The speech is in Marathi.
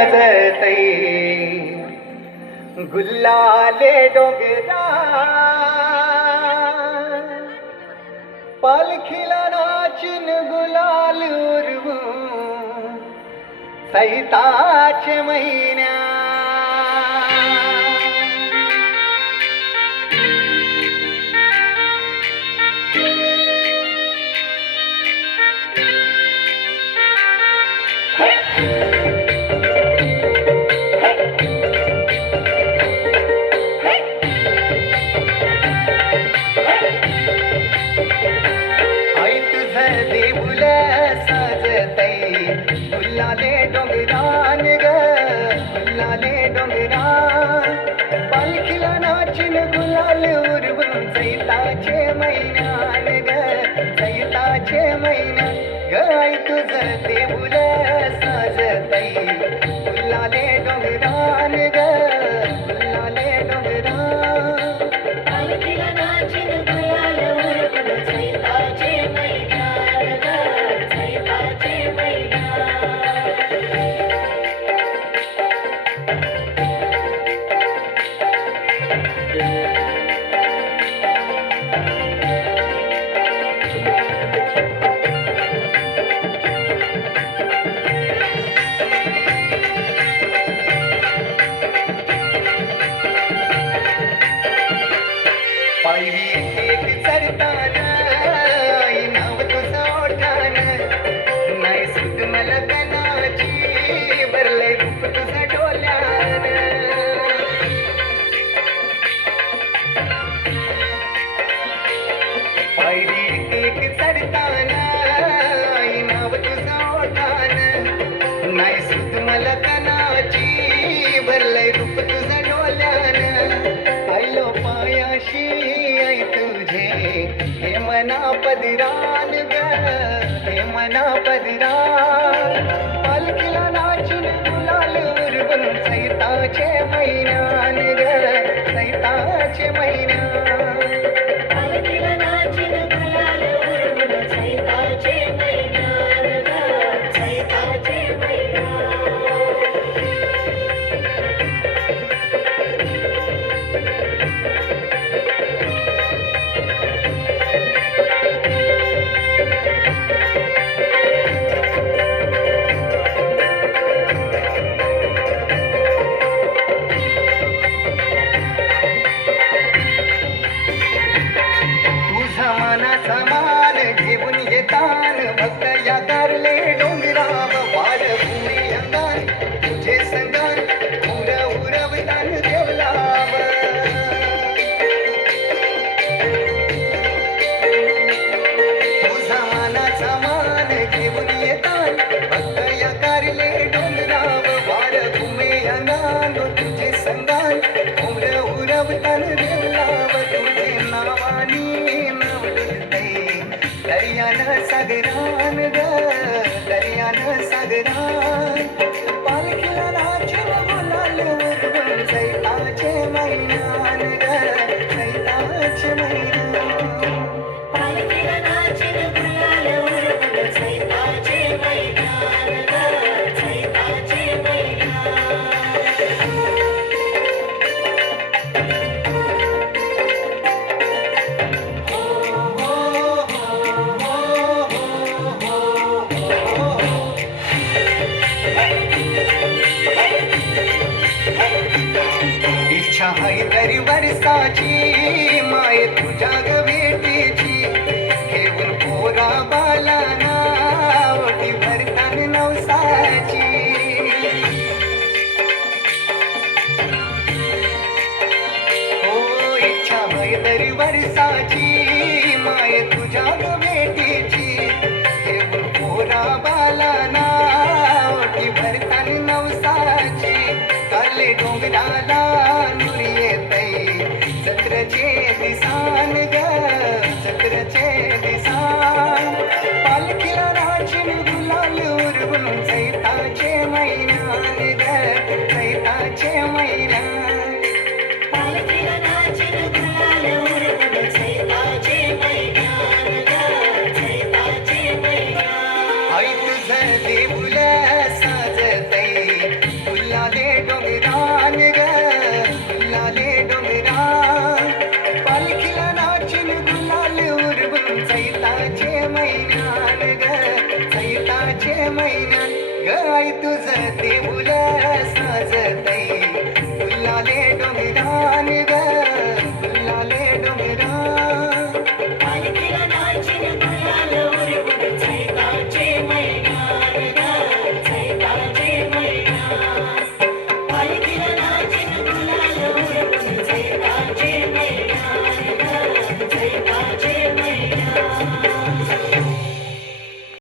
साजतई गुल्लाले डोंगरा पालखीला नाचून गुलाल उरवू सैताच्या महिन्या देऊल साजतई गुल्लाले डोंगरान ग गुल्लाले डोंगरान पालखीला नाचून गुलाल उरवून चैताचे महिन्यान ग चैताचे महिन्या ग आई तुझं देऊल साजतई गुल्लाले डोंगरान ग गुल्लाले डोंगरान पालखीला नाचून गुलाल उरवून चैताचे पायरी एक चढताना आई नाव तुझं ओठान नाही सुट मला कणाची भरले रूप तुझं डोल्यान पायरी एक चढताना आई नाव तुझं ओठान नाही सुट मला कणाची भरले रूप तुझं डोल्यान आयलो पायाशी आई तुझे हे मना पदरान ग हे मना पदरान पालखीला नाचून गुलाल उरवून चैताचे महिन्यान ग चैताचे महिन्यान पालखीला नाचून गुलाल उरवून चैताचे महिन्यान ग चैताचे महिन्यान समान घेऊन येतान भक्त या कारले डोंगराव वार भूमी अंगान तुझे संगान उरवतान देवलाव तुझा मानाचा मान घेऊन येतान भक्त या कारले डोंगराव वार भूमी अंगान तुझे संगान उरवतान देवलाव तुझे नावानी दर्यान सागरान ग दर्यान सागरान पालखीला नाचून गुलाल उरवून चैताचे महिन्यान ग चैताचे महिन्यान पालखीला नाचून गुलाल उरवून चैताचे महिन्यान ग चैताचे महिन्यान इच्छा आहे तरी वर्षाची माय तुझ्या ग भेटीची घेऊन पोरा बाला नावटी भरतान नवसाची हो इच्छा आहे तरी वर्षाची माय तुझ्या ग भेटीची घेऊन पोरा बाला नावटी भरतान नवसाची काले डोंगराला नुरी येतई चक्रचे दिसान ग चक्रचे दिसान पालखीला नाचून गुलाल उरवून चैताचे महिन्यान ग चैताचे महिन्यान पालखीला नाचून गुलाल उरवून चैताचे महिन्यान ग चैताचे महिन्यान आई तुझं देऊल साजतई महिन्यान ग चैताचे महिन्यान ग आई तुझं देऊळ साजतई फुलाले डोंगरान ग